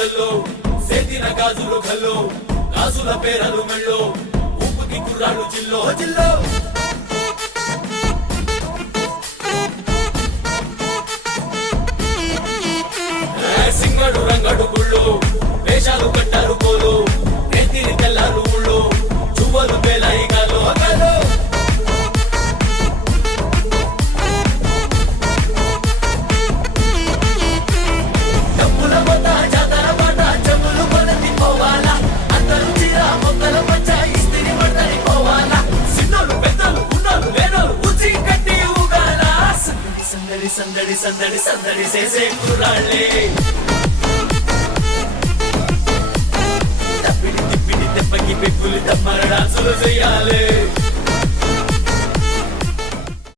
జల్లో సేతిన గాజులు గల్లో గాజుల పేరలు మెళ్ళో ఊపుకి కుర్రాళ్ళు జిల్లో జిల్లో సింగడు రంగడు గుళ్ళు వేషాలు కట్టారు పోలు నెత్తిని తెల్లారు ఊళ్ళు చువ్వలు పేలాయి గాలో గాలో డబ్బుల మొత్త జాతర పాట చెవులు కొలతి పోవాలా అందరూ చీర మొక్కల మధ్య ఇస్తిరి పడతాయి పోవాలా సిన్నోళ్ళు పెద్దలు ఉన్నోళ్ళు లేనోళ్ళు ఉచి కట్టి ఊగాల సందడి సందడి సందడి సందడి సందడి చేసే కుర్రాళ్ళే తప్పిడి తిప్పిడి తెప్పకి పెక్కులు తమ్మర డాన్సులు చెయ్యాలి